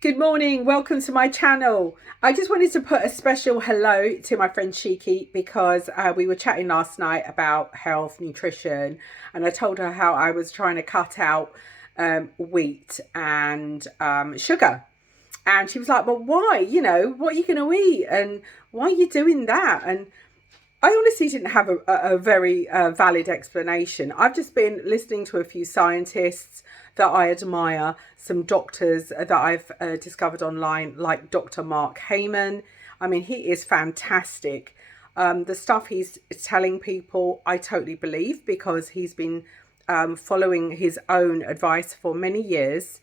Good morning, welcome to my channel. I just wanted to put a special hello to my friend Shiki because we were chatting last night about health, nutrition, and I told her how I was trying to cut out wheat and sugar. And she was like, "But why? You know, what are you going to eat? And why are you doing that?" And I honestly didn't have a very valid explanation. I've just been listening to a few scientists that I admire, some doctors that I've discovered online, like Dr. Mark Hyman. I mean, he is fantastic. The stuff he's telling people, I totally believe because he's been following his own advice for many years.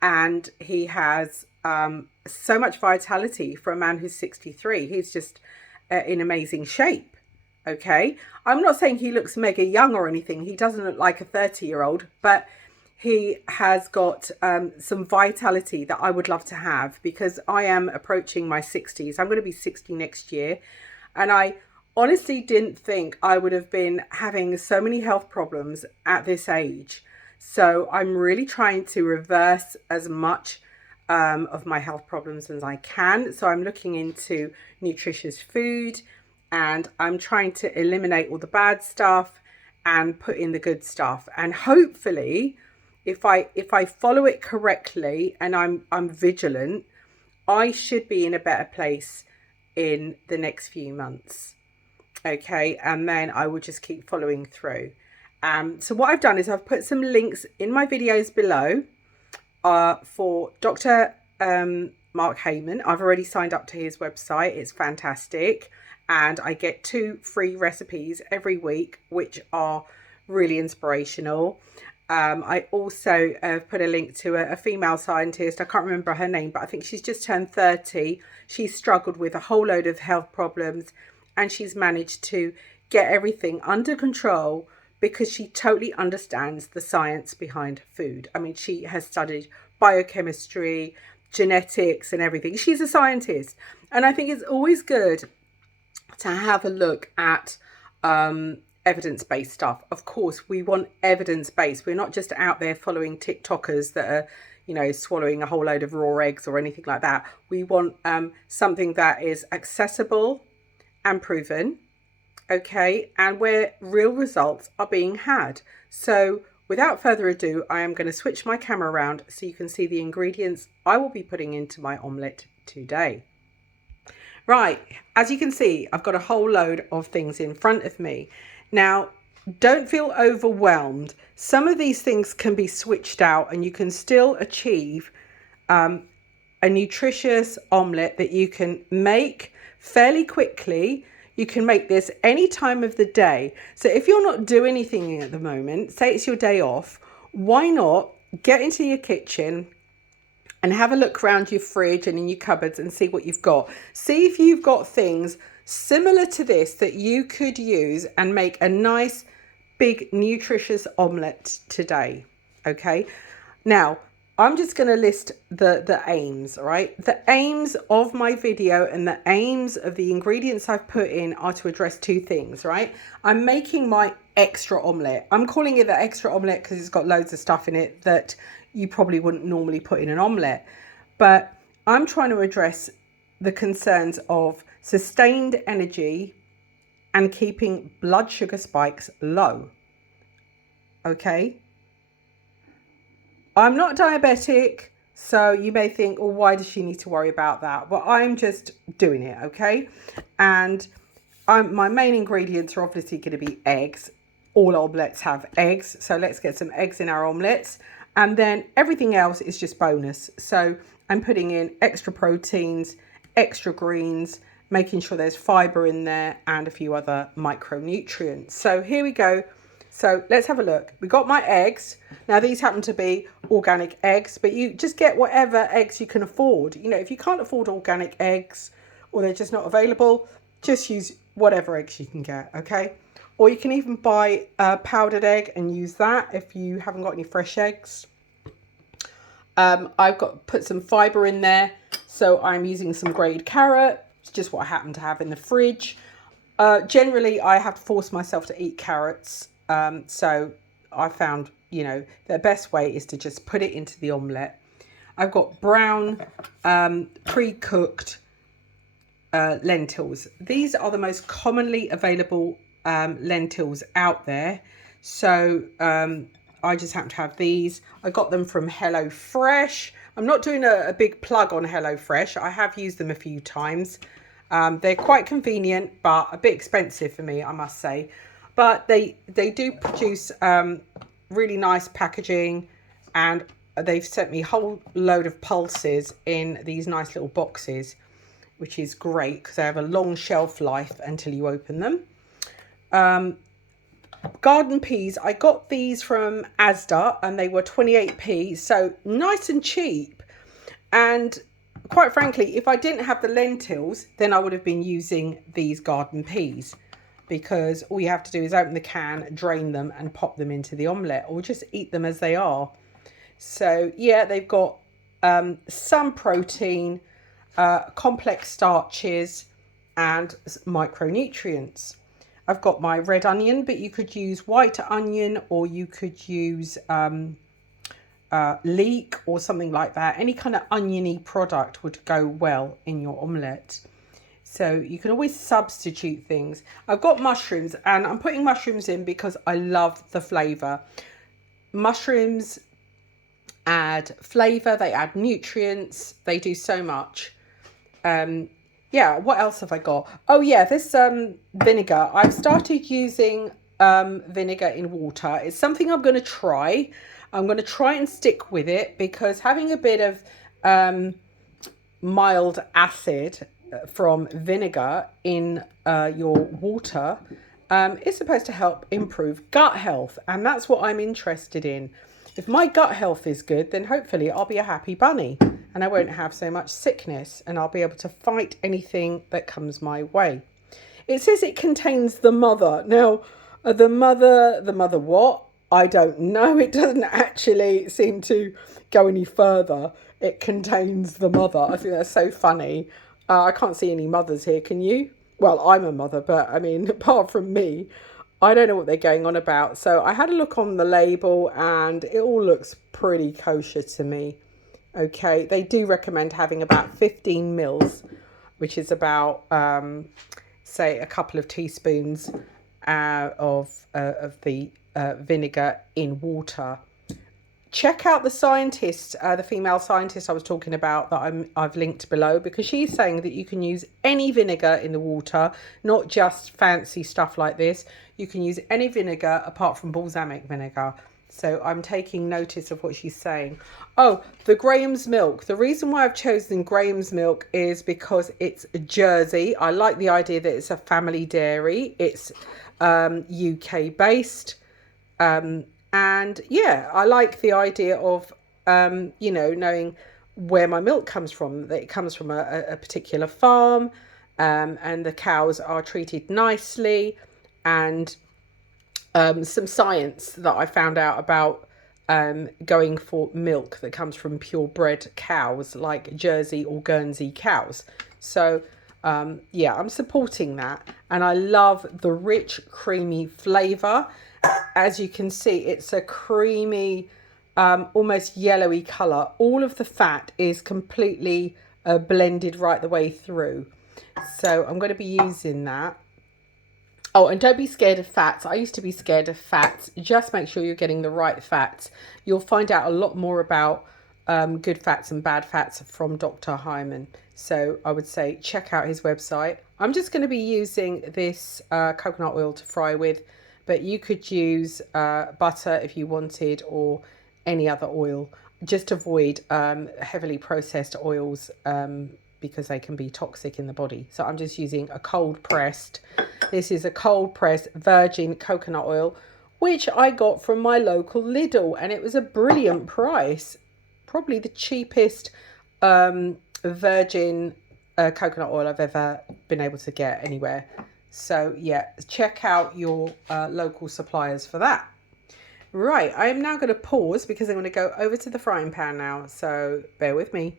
And he has so much vitality for a man who's 63. He's just in amazing shape. Okay, I'm not saying he looks mega young or anything. He doesn't look like a 30-year-old, but he has got some vitality that I would love to have because I am approaching my 60s. I'm going to be 60 next year. And I honestly didn't think I would have been having so many health problems at this age. So I'm really trying to reverse as much of my health problems as I can. So I'm looking into nutritious food and I'm trying to eliminate all the bad stuff and put in the good stuff. And hopefully, if I follow it correctly and I'm vigilant, I should be in a better place in the next few months. Okay, and then I will just keep following through. So what I've done is I've put some links in my videos below for Dr. Mark Hyman. I've already signed up to his website. It's fantastic. And I get 2 free recipes every week, which are really inspirational. I also put a link to a female scientist. I can't remember her name, but I think she's just turned 30. She's struggled with a whole load of health problems and she's managed to get everything under control because she totally understands the science behind food. I mean, she has studied biochemistry, genetics and everything. She's a scientist. And I think it's always good to have a look at evidence-based stuff. Of course, we want evidence-based. We're not just out there following TikTokers that are, you know, swallowing a whole load of raw eggs or anything like that. We want something that is accessible and proven, okay, and where real results are being had. So without further ado, I am going to switch my camera around so you can see the ingredients I will be putting into my omelette today. Right, as you can see, I've got a whole load of things in front of me. Now, don't feel overwhelmed. Some of these things can be switched out and you can still achieve a nutritious omelette that you can make fairly quickly. You can make this any time of the day. So if you're not doing anything at the moment, say it's your day off, why not get into your kitchen and have a look around your fridge and in your cupboards and see what you've got. See if you've got things similar to this that you could use and make a nice, big, nutritious omelette today. Okay. Now, I'm just going to list the aims, all right? The aims of my video and the aims of the ingredients I've put in are to address 2 things, right? I'm making my extra omelette. I'm calling it the extra omelette because it's got loads of stuff in it that you probably wouldn't normally put in an omelette. But I'm trying to address the concerns of sustained energy and keeping blood sugar spikes low. Okay? I'm not diabetic, so you may think, well, why does she need to worry about that? Well, I'm just doing it, okay? And my main ingredients are obviously going to be eggs. All omelettes have eggs, so let's get some eggs in our omelettes. And then everything else is just bonus. So I'm putting in extra proteins, extra greens, making sure there's fiber in there and a few other micronutrients. So here we go. So let's have a look. We got my eggs. Now these happen to be organic eggs, but you just get whatever eggs you can afford. You know, if you can't afford organic eggs or they're just not available, just use whatever eggs you can get, okay? Or you can even buy a powdered egg and use that if you haven't got any fresh eggs. I've put some fiber in there. So I'm using some grated carrot. It's just what I happen to have in the fridge. Generally, I have to force myself to eat carrots. So I found, you know, the best way is to just put it into the omelette. I've got brown pre-cooked lentils. These are the most commonly available lentils out there. So I just happen to have these. I got them from HelloFresh. I'm not doing a big plug on HelloFresh. I have used them a few times. They're quite convenient, but a bit expensive for me, I must say. But they do produce really nice packaging, and they've sent me a whole load of pulses in these nice little boxes, which is great because they have a long shelf life until you open them. Garden peas, I got these from Asda and they were 28p, so nice and cheap. And quite frankly, if I didn't have the lentils, then I would have been using these garden peas, because all you have to do is open the can, drain them and pop them into the omelette, or just eat them as they are. So yeah, they've got some protein, complex starches and micronutrients. I've got my red onion, but you could use white onion, or you could use leek or something like that. Any kind of oniony product would go well in your omelette. So you can always substitute things. I've got mushrooms, and I'm putting mushrooms in because I love the flavour. Mushrooms add flavour, they add nutrients, they do so much. Yeah, what else have I got? Oh yeah, this vinegar. I've started using vinegar in water. It's something I'm going to try. I'm going to try and stick with it, because having a bit of mild acid from vinegar in your water is supposed to help improve gut health. And that's what I'm interested in. If my gut health is good, then hopefully I'll be a happy bunny and I won't have so much sickness, and I'll be able to fight anything that comes my way. It says it contains the mother. Now, the mother what? I don't know. It doesn't actually seem to go any further. It contains the mother. I think that's so funny. I can't see any mothers here, can you? Well, I'm a mother, but I mean, apart from me, I don't know what they're going on about. So I had a look on the label and it all looks pretty kosher to me. Okay, they do recommend having about 15 mils, which is about, say, a couple of teaspoons of the vinegar in water. Check out the scientist, the female scientist I was talking about that I've linked below, because she's saying that you can use any vinegar in the water, not just fancy stuff like this. You can use any vinegar apart from balsamic vinegar. So I'm taking notice of what she's saying. Oh, the Graham's milk. The reason why I've chosen Graham's milk is because it's Jersey. I like the idea that it's a family dairy. It's UK based. And yeah, I like the idea of, you know, knowing where my milk comes from, that it comes from a particular farm, and the cows are treated nicely, and some science that I found out about going for milk that comes from purebred cows like Jersey or Guernsey cows. So yeah, I'm supporting that, and I love the rich creamy flavour. As you can see, it's a creamy, almost yellowy colour. All of the fat is completely blended right the way through. So I'm going to be using that. Oh, and don't be scared of fats. I used to be scared of fats. Just make sure you're getting the right fats. You'll find out a lot more about good fats and bad fats from Dr. Hyman. So I would say check out his website. I'm just going to be using this coconut oil to fry with. But you could use butter if you wanted, or any other oil. Just avoid heavily processed oils because they can be toxic in the body. So I'm just using a cold pressed. This is a cold pressed virgin coconut oil, which I got from my local Lidl, and it was a brilliant price. Probably the cheapest virgin coconut oil I've ever been able to get anywhere. So yeah, check out your local suppliers for that. Right, I am now going to pause because I'm going to go over to the frying pan now, so bear with me.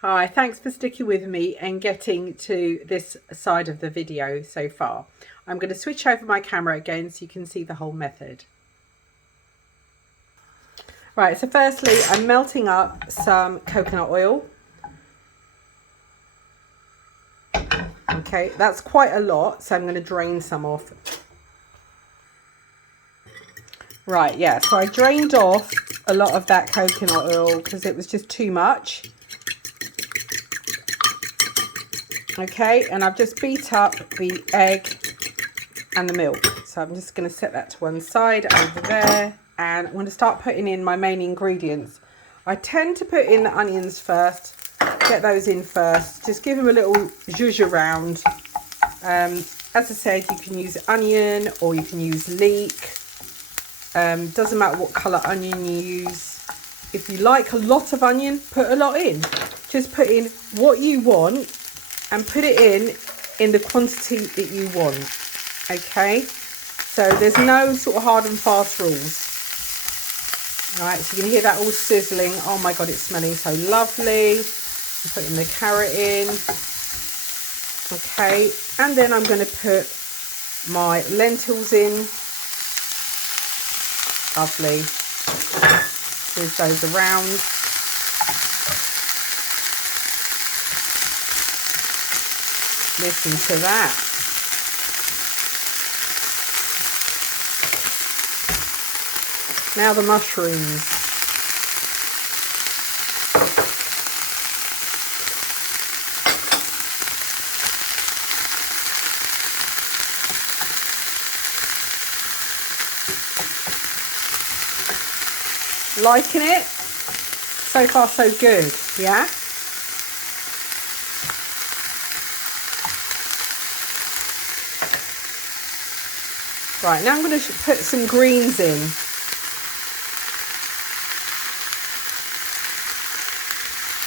Hi, thanks for sticking with me and getting to this side of the video so far. I'm going to switch over my camera again so you can see the whole method. Right, so firstly, I'm melting up some coconut oil. Okay, that's quite a lot, so I'm going to drain some off. Right, yeah, so I drained off a lot of that coconut oil because it was just too much. Okay, and I've just beat up the egg and the milk. So I'm just going to set that to one side over there. And I'm going to start putting in my main ingredients. I tend to put in the onions first. Get those in first. Just give them a little zhuzh around. As I said, you can use onion or you can use leek. Doesn't matter what colour onion you use. If you like a lot of onion, put a lot in. Just put in what you want and put it in the quantity that you want. Okay, so there's no sort of hard and fast rules. Right, so you can hear that all sizzling. Oh my god, it's smelling so lovely. I'm putting the carrot in. Okay, and then I'm going to put my lentils in. Lovely. Move those around. Listen to that. Now the mushrooms. Liking it? So far so good, yeah? Right, now I'm going to put some greens in.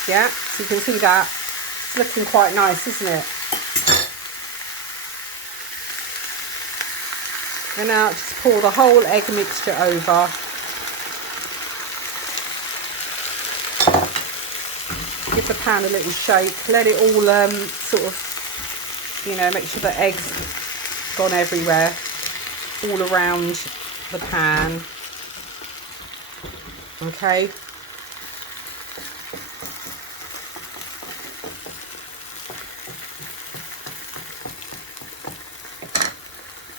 Yeah, so you can see that. It's looking quite nice, isn't it? And now just pour the whole egg mixture over. Give the pan a little shake. Let it all sort of, you know, make sure the egg's gone everywhere. All around the pan. Okay.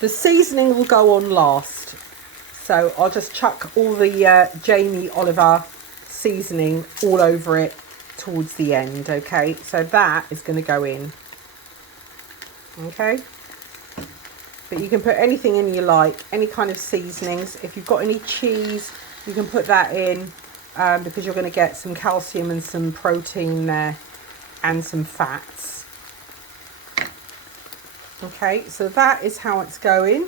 The seasoning will go on last. So I'll just chuck all the Jamie Oliver seasoning all over it towards the end. Okay. So that is going to go in. Okay. But you can put anything in you like, any kind of seasonings. If you've got any cheese, you can put that in because you're going to get some calcium and some protein there and some fats. Okay, so that is how it's going.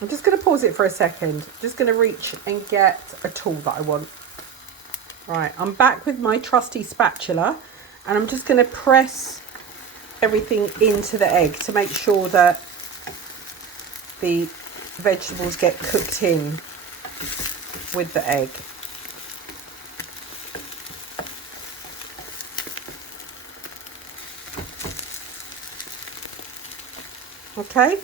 I'm just going to pause it for a second. Just going to reach and get a tool that I want. Right, I'm back with my trusty spatula and I'm just going to press everything into the egg to make sure that the vegetables get cooked in with the egg. Okay.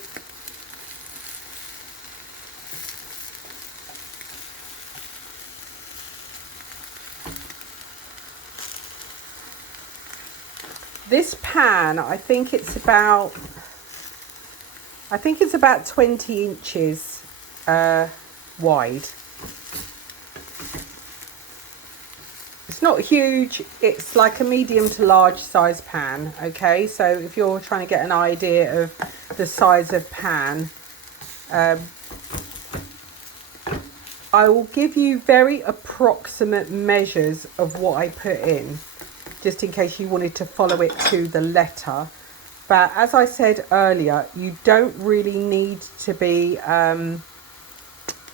This pan, I think it's about 20 inches wide. It's not huge, it's like a medium to large size pan. Okay, so if you're trying to get an idea of the size of pan, I will give you very approximate measures of what I put in, just in case you wanted to follow it to the letter. But as I said earlier, you don't really need to be,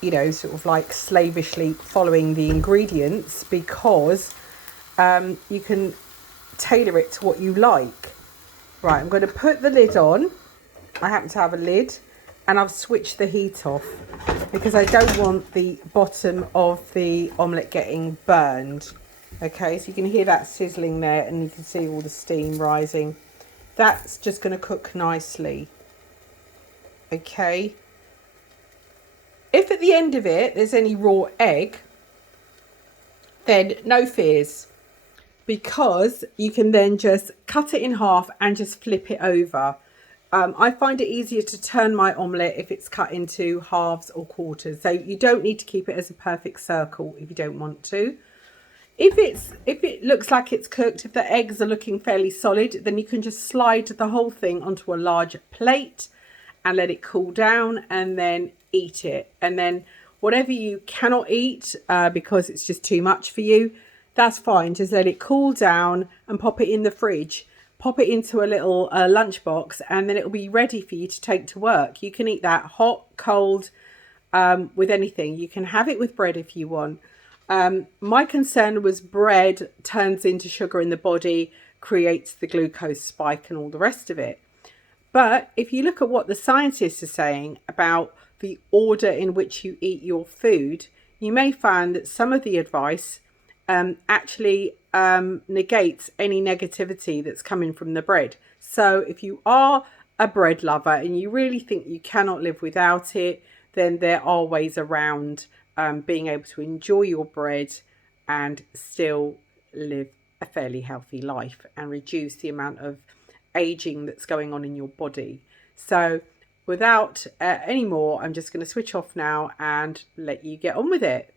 you know, sort of like slavishly following the ingredients, because you can tailor it to what you like. Right, I'm going to put the lid on. I happen to have a lid, and I've switched the heat off because I don't want the bottom of the omelette getting burned. Okay, so you can hear that sizzling there and you can see all the steam rising. That's just going to cook nicely. Okay. If at the end of it there's any raw egg, then no fears, because you can then just cut it in half and just flip it over. I find it easier to turn my omelette if it's cut into halves or quarters. So you don't need to keep it as a perfect circle if you don't want to. If it looks like it's cooked, if the eggs are looking fairly solid, then you can just slide the whole thing onto a large plate and let it cool down, and then eat it. And then whatever you cannot eat because it's just too much for you, that's fine. Just let it cool down and pop it in the fridge. Pop it into a little lunchbox, and then it'll be ready for you to take to work. You can eat that hot, cold, with anything. You can have it with bread if you want. My concern was bread turns into sugar in the body, creates the glucose spike and all the rest of it. But if you look at what the scientists are saying about the order in which you eat your food, you may find that some of the advice actually negates any negativity that's coming from the bread. So if you are a bread lover and you really think you cannot live without it, then there are ways around being able to enjoy your bread and still live a fairly healthy life and reduce the amount of aging that's going on in your body. So without any more, I'm just going to switch off now and let you get on with it.